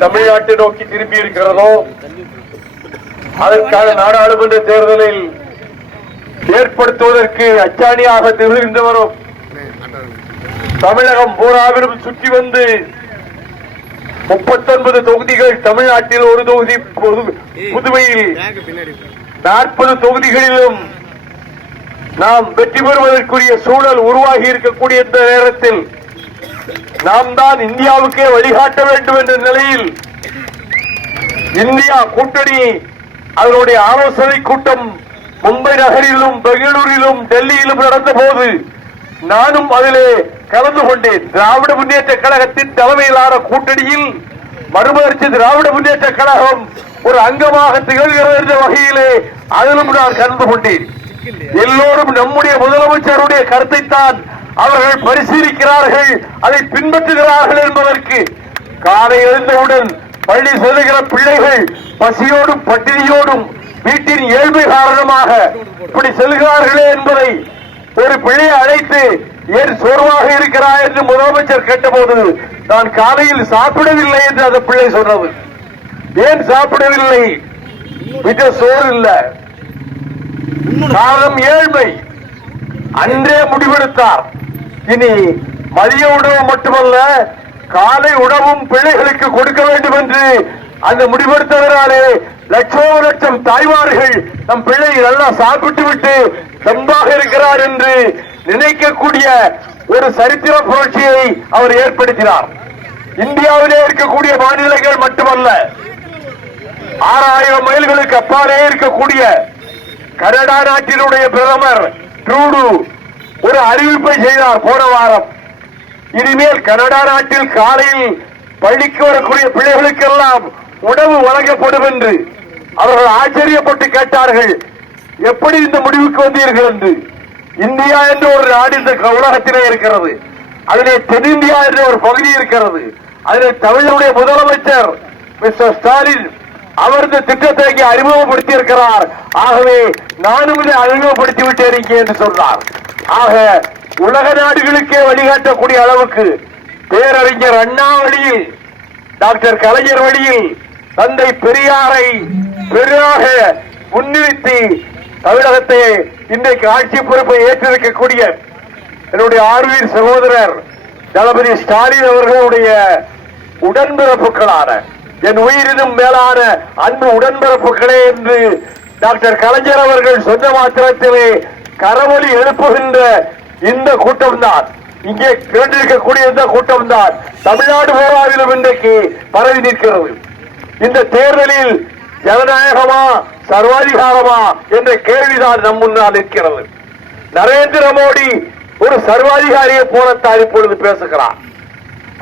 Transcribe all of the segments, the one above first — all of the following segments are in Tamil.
தமிழ்நாட்டை நோக்கி திரும்பி இருக்கிறதோ அதற்காக நாடாளுமன்ற தேர்தலில் ஏற்படுத்துவதற்கு அச்சாணியாக திகழ்ந்து வரும் தமிழகம் பூராவிலும் சுற்றி வந்து முப்பத்தொன்பது தொகுதிகள் தமிழ்நாட்டில் ஒரு தொகுதி புது- புதுவையில் நாற்பது தொகுதிகளிலும் நாம் வெற்றி பெறுவதற்குரிய சூழல் உருவாகி இருக்கக்கூடிய இந்த நேரத்தில் நாம் தான் இந்தியாவுக்கே வழிகாட்ட வேண்டும் என்ற நிலையில் இந்தியா கூட்டணி அதனுடைய ஆலோசனை கூட்டம் மும்பை நகரிலும் பெங்களூரிலும் டெல்லியிலும் நடந்த போது நானும் அதிலே கலந்து கொண்டேன். திராவிட முன்னேற்ற கழகத்தின் தலைமையிலான கூட்டணியில் மறுமலர்ச்சி திராவிட முன்னேற்ற கழகம் ஒரு அங்கமாக திகழ்கிறது என்ற வகையிலே அதிலும் நான் கலந்து கொண்டேன். எல்லோரும் நம்முடைய முதலமைச்சருடைய கருத்தைத்தான் அவர்கள் பரிசீலிக்கிறார்கள் அதை பின்பற்றுகிறார்கள் என்பதற்கு காலை எழுந்தவுடன் பள்ளி செல்லுகிற பிள்ளைகள் பசியோடும் பட்டினியோடும் வீட்டின் ஏழ்மை காரணமாக இப்படி செல்கிறார்களே என்பதை ஒரு பிள்ளையை அழைத்து ஏன் சோர்வாக இருக்கிறாய் என்று முதலமைச்சர் கேட்டபோது நான் காலையில் சாப்பிடவில்லை என்று அந்த பிள்ளை சொன்னது. ஏன் சாப்பிடவில்லை? மிக சோறு இல்லை காலம் ஏழ்மை. அன்றே முடிவெடுத்தார். இனி மதிய உணவு மட்டுமல்ல காலை உணவும் பிள்ளைகளுக்கு கொடுக்க வேண்டும் என்று அந்த முடிவெடுத்தவராலே லட்சோப லட்சம் தாய்மார்கள் நம் பிள்ளை நல்லா சாப்பிட்டு விட்டு தெம்பாக இருக்கிறார் என்று நினைக்கக்கூடிய ஒரு சரித்திர புரட்சியை அவர் ஏற்படுத்தினார். இந்தியாவிலே இருக்கக்கூடிய மாநிலங்கள் மட்டுமல்ல ஆறாயிரம் மைல்களுக்கு அப்பாலே இருக்கக்கூடிய கனடா நாட்டினுடைய பிரதமர் ட்ரூடு ஒரு அறிவிப்பை செய்தார் போன வாரம். இனிமேல் கனடா நாட்டில் காலையில் பள்ளிக்கு வரக்கூடிய பிள்ளைகளுக்கெல்லாம் உணவு வழங்கப்படும் என்று அவர்கள் ஆச்சரியப்பட்டு கேட்டார்கள். எப்படி இந்த முடிவுக்கு வந்தீர்கள் என்று. இந்தியா என்ற ஒரு நாடு இந்த உலகத்திலே இருக்கிறது. அதிலே தென்னிந்தியா என்ற ஒரு பகுதி இருக்கிறது. அதிலே தமிழனுடைய முதலமைச்சர் மிஸ்டர் ஸ்டாலின் அவர் இந்த திட்டத்தை இங்கே அறிமுகப்படுத்தி இருக்கிறார் ஆகவே நானும் இதை அறிமுகப்படுத்தி விட்டேன் இருக்கேன் என்று சொன்னார். ஆக உலக நாடுகளுக்கே வழிகாட்டக்கூடிய அளவுக்கு பேரறிஞர் அண்ணா வழியில் டாக்டர் கலைஞர் வழியில் தந்தை பெரியாரை பெரிதாக முன்னிறுத்தி தமிழகத்தை இன்றைக்கு ஆட்சி பொறுப்பை ஏற்றிருக்கக்கூடிய என்னுடைய ஆர்வீர் சகோதரர் தளபதி ஸ்டாலின் அவர்களுடைய உடன்பிறப்புகளான என் உயிரினும் மேலான அன்பு உடன்பிறப்புகளே என்று டாக்டர் கலைஞர் அவர்கள் சொன்ன மாத்திரத்திலே கரவொலி எழுப்புகின்ற இந்த கூட்டம்தான். இங்கே கேட்டிருக்கக்கூடிய இந்த கூட்டம்தான் தமிழ்நாடு போராவிலும் இன்றைக்கு பரவி நிற்கிறது. இந்த தேர்தலில் ஜனநாயகமா சர்வாதிகாரமா என்ற கேள்விதான் நம் முன்னால் நிற்கிறது. நரேந்திர மோடி ஒரு சர்வாதிகாரியை போலத்தான் இப்பொழுது பேசுகிறார்.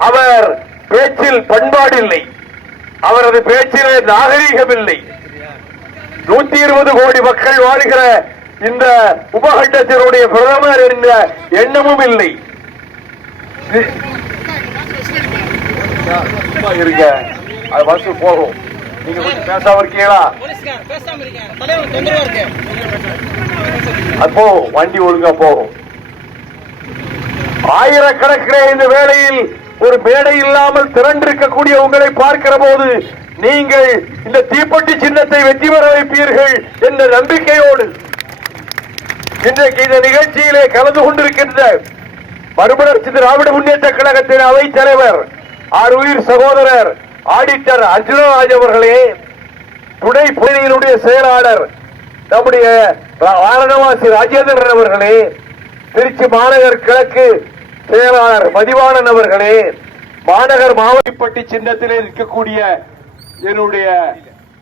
அவர் பேச்சில் பண்பாடு இல்லை அவரது பேச்சிலே நாகரீகம் இல்லை நூத்தி இருபது கோடி மக்கள் வாழ்கிற இந்த உபகண்டத்தினுடைய பிரதமர் என்ற எண்ணமும் இல்லை. இது- இருங்க. அது பஸ் போகும். நீங்க கொஞ்சம் பேசாம இருக்கீங்களா? அப்போ வண்டி ஒழுங்கா போகும். ஆயிரக்கணக்கிலே இந்த வேளையில் ஒரு மேடை இல்லாமல் திரண்டிருக்கக்கூடிய உங்களை பார்க்கிற போது நீங்கள் இந்த தீப்பெட்டி சின்னத்தை வெற்றி பெற வைப்பீர்கள் என்ற நம்பிக்கையோடு இன்றைக்கு இந்த நிகழ்ச்சியிலே கலந்து கொண்டிருக்கின்ற மறுமலர்ச்சி திராவிட முன்னேற்ற கழகத்தின் அவைத் தலைவர் ஆறுயிர் சகோதரர் ஆடிட்டர் அர்ஜுனராஜ் அவர்களே துணை பொதுநிலையினுடைய செயலாளர் நம்முடைய வாரணவாசி ராஜேந்திரன் அவர்களே திருச்சி மாநகர் கிழக்கு செயலாளர் மதிவாணன் அவர்களே மாநகர் மாவட்டப்பட்டி சின்னத்திலே இருக்கக்கூடிய என்னுடைய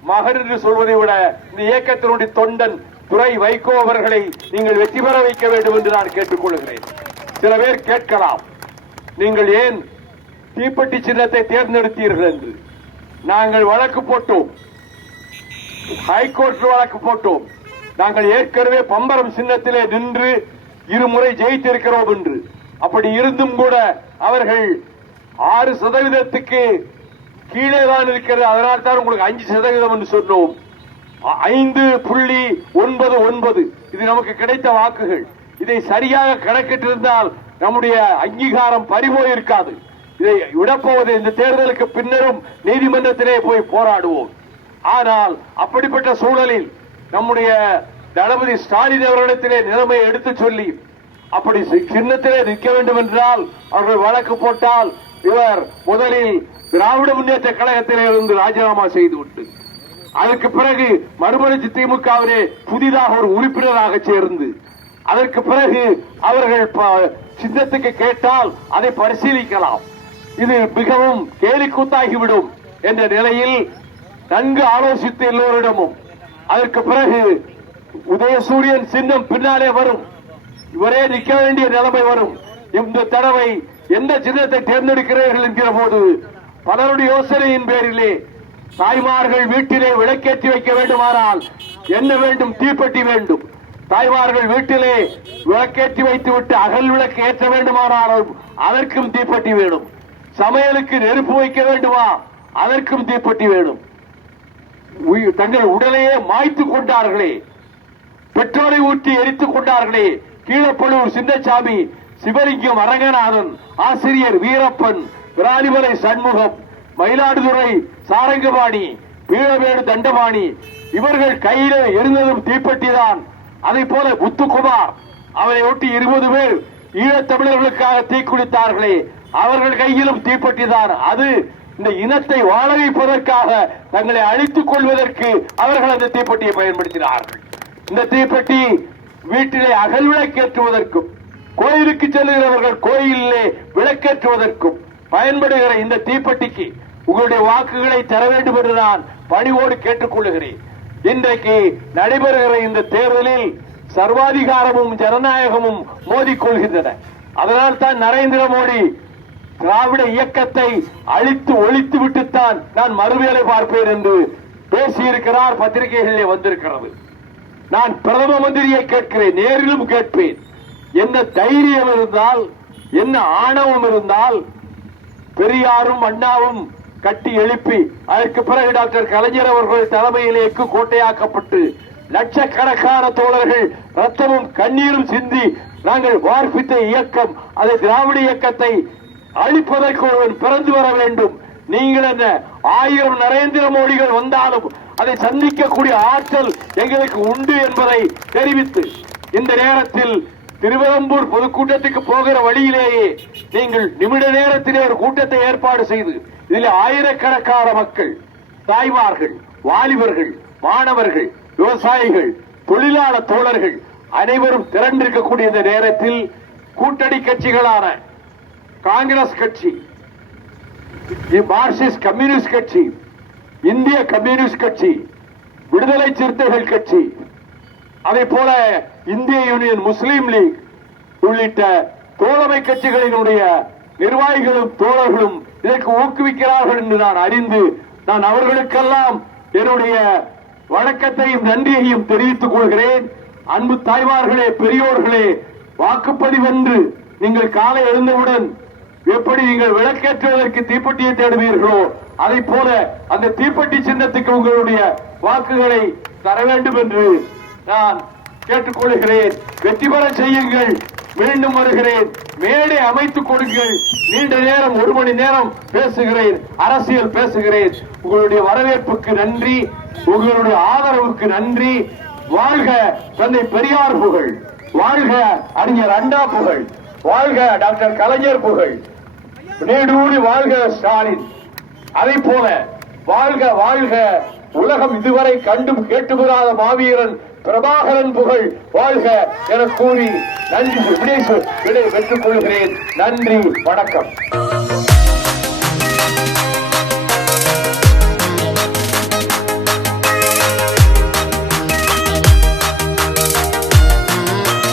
மகன் என்று சொல்வதை விட இந்த இயக்கத்தினுடைய தொண்டன் துறை வைகோ அவர்களை நீங்கள் வெற்றி பெற வைக்க வேண்டும் என்று நான் கேட்டுக்கொள்கிறேன். சில பேர் கேட்கலாம் நீங்கள் ஏன் தீப்பெட்டி சின்னத்தை தேர்ந்தெடுத்தீர்கள் என்று? நாங்கள் வழக்கு போட்டோம். ஹைகோர்ட் வழக்கு போட்டோம். நாங்கள் ஏற்கனவே பம்பரம் சின்னத்திலே நின்று இருமுறை ஜெயித்திருக்கிறோம் என்று. அப்படி இருந்தும் கூட அவர்கள் ஆறு சதவீதத்துக்கு கீழே தான் இருக்கிறது. அதனால் தான் உங்களுக்கு அஞ்சு சதவீதம் என்று சொன்னோம். ஐந்து புள்ளி ஒன்பது ஒன்பது. இது நமக்கு கிடைத்த வாக்குகள். இதை சரியாக கணக்கிட்டிருந்தால் நம்முடைய அங்கீகாரம் பறிபோயிருக்காது. இதை விடப்போவது இந்த தேர்தலுக்கு பின்னரும் நீதிமன்றத்திலே போய் போராடுவோம். ஆனால் அப்படிப்பட்ட சூழலில் நம்முடைய தளபதி ஸ்டாலின் அவர்களிடத்திலே நிலைமையை எடுத்துச் சொல்லி அப்படி சின்னத்திலே நிற்க வேண்டும் என்றால் அவர்கள் வழக்கு போட்டால் இவர் முதலில் திராவிட முன்னேற்ற கழகத்திலே இருந்து ராஜினாமா செய்து விட்டு அதற்கு பிறகு மறுமலர்ச்சி திமுகவிலே புதிதாக ஒரு உறுப்பினராக சேர்ந்து அதற்கு பிறகு அவர்கள் ப- சின்னத்துக்கு கேட்டால் அதை பரிசீலிக்கலாம். இது மிகவும் கேலி கூத்தாகிவிடும் என்ற நிலையில் நன்கு ஆலோசித்து எல்லோரிடமும் அதற்கு பிறகு உதயசூரியன் சின்னம் பின்னாலே வரும். இவரே நிற்க வேண்டிய நிலைமை வரும். இந்த தடவை எந்த சின்னத்தை தேர்ந்தெடுக்கிறீர்கள் என்கிற போது பலருடைய யோசனையின் பேரிலே தாய்மார்கள் வீட்டிலே விளக்கேற்றி வைக்க வேண்டுமானால் என்ன வேண்டும்? தீப்பெட்டி வேண்டும். தாய்மார்கள் வீட்டிலே விளக்கேற்றி வைத்து விட்டு அகல் விளக்கு ஏற்ற வேண்டுமானாலும் அதற்கும் தீப்பெட்டி வேணும். சமையலுக்கு நெருப்பு வைக்க வேண்டுமா? அதற்கும் தீப்பெட்டி வேணும். தங்கள் உடலையே மாய்த்து கொண்டார்களே. பெட்ரோலை ஊற்றி எரித்துக் கொண்டார்களே. கீழப்பழுவூர் சின்னசாமி சிவலிங்கம் அரங்கநாதன் ஆசிரியர் வீரப்பன் விராலிமலை சண்முகம். மயிலாடுதுறை சாரங்கபாணி பீழவேடு தண்டபாணி இவர்கள் கையிலே எரிந்ததும் தீப்பெட்டிதான். அதை போல முத்துக்குமார் அவரை ஒட்டி இருபது பேர் ஈழத்தமிழர்களுக்காக தீக்குளித்தார்களே அவர்கள் கையிலும் தீப்பெட்டிதான். அது இந்த இனத்தை வாழ வைப்பதற்காக தங்களை அழித்துக் கொள்வதற்கு அவர்கள் அந்த தீப்பெட்டியை பயன்படுத்தினார்கள். இந்த தீப்பெட்டி வீட்டிலே அகல் விளக்கேற்றுவதற்கும் கோயிலுக்கு செல்லுகிறவர்கள் கோயிலிலே விளக்கேற்றுவதற்கும் பயன்படுகிற இந்த தீப்பெட்டிக்கு உங்களுடைய வாக்குகளை தர வேண்டும் என்று நான் பணிவோடு கேட்டுக்கொள்கிறேன் இன்றைக்கு நடைபெறுகிற இந்த தேர்தலில் சர்வாதிகாரமும் ஜனநாயகமும் மோதிக்கொள்கின்றன. அதனால் தான் நரேந்திர மோடி திராவிட இயக்கத்தை அழித்து ஒழித்து விட்டுத்தான் நான் மறுவேலை பார்ப்பேன் என்று பேசியிருக்கிறார் பத்திரிகைகளிலே வந்திருக்கிறது. நான் பிரதம மந்திரியை கேட்கிறேன் நேரிலும் கேட்பேன். என்ன தைரியம் இருந்தால் என்ன ஆணவம் இருந்தால் பெரியாரும் அண்ணாவும் கட்டி எழுப்பி அதற்கு பிறகு டாக்டர் கலைஞர் அவர்கள் தலைமையிலேக்கு கோட்டையாக்கப்பட்டு லட்சக்கணக்கான தோழர்கள் ரத்தமும் கண்ணீரும் சிந்தி நாங்கள் வார்ப்பித்த இயக்கம் அதை திராவிட இயக்கத்தை அழிப்பதற்கு ஒருவன் பிறந்து வர வேண்டும். நீங்கள் என்ன ஆயிரம் நரேந்திர மோடிகள் வந்தாலும் அதை சந்திக்கக்கூடிய ஆற்றல் எங்களுக்கு உண்டு என்பதை தெரிவித்து இந்த நேரத்தில் திருவெரும்பூர் பொதுக்கூட்டத்துக்கு போகிற வழியிலேயே நீங்கள் நிமிட நேரத்திலே ஒரு கூட்டத்தை ஏற்பாடு செய்து இதில் ஆயிரக்கணக்கான மக்கள் தாய்மார்கள் வாலிபர்கள் மாணவர்கள் விவசாயிகள் தொழிலாளர் தோழர்கள் அனைவரும் திரண்டிருக்கக்கூடிய இந்த நேரத்தில் கூட்டணி கட்சிகளான காங்கிரஸ் கட்சி மார்க்சிஸ்ட் கம்யூனிஸ்ட் கட்சி இந்திய கம்யூனிஸ்ட் கட்சி விடுதலை சிறுத்தைகள் கட்சி அதே போல இந்திய யூனியன் முஸ்லீம் லீக் உள்ளிட்ட தோழமை கட்சிகளினுடைய நிர்வாகிகளும் தோழர்களும் இதற்கு ஊக்குவிக்கிறார்கள் என்று நான் அறிந்து நான் அவர்களுக்கெல்லாம் என்னுடைய வணக்கத்தையும் நன்றியையும் தெரிவித்துக் கொள்கிறேன். அன்பு தாய்மார்களே பெரியோர்களே வாக்குப்பதிவென்று நீங்கள் காலை எழுந்தவுடன் எப்படி நீங்கள் விளக்கேற்றுவதற்கு தீப்பெட்டியை தேடுவீர்களோ அதை போல அந்த தீப்பெட்டி சின்னத்துக்கு உங்களுடைய வாக்குகளை தர வேண்டும் என்று நான் கேட்டுக்கொள்கிறேன். வெற்றி பெற செய்யுங்கள். மீண்டும் வருகிறேன். மேடை அமைத்துக் கொடுங்கள். நீண்ட நேரம் ஒரு மணி நேரம் பேசுகிறேன். அரசியல் பேசுகிறேன். உங்களுடைய வரவேற்புக்கு நன்றி. உங்களுடைய ஆதரவுக்கு நன்றி. வாழ்க தந்தை பெரியார் புகழ். வாழ்க அறிஞர் அண்டா புகழ். வாழ்க டாக்டர் கலைஞர் புகழ். நீடூடி வாழ்க ஸ்டாலின். அதை போல வாழ்க வாழ்க. உலகம் இதுவரை கண்டும் கேட்டுவிடாத மாவீரன் பிரபாகரன் புகழ். வாழ்க என கூறி நன்றி விடை பெற்றுக் கொள்கிறேன். நன்றி வணக்கம்.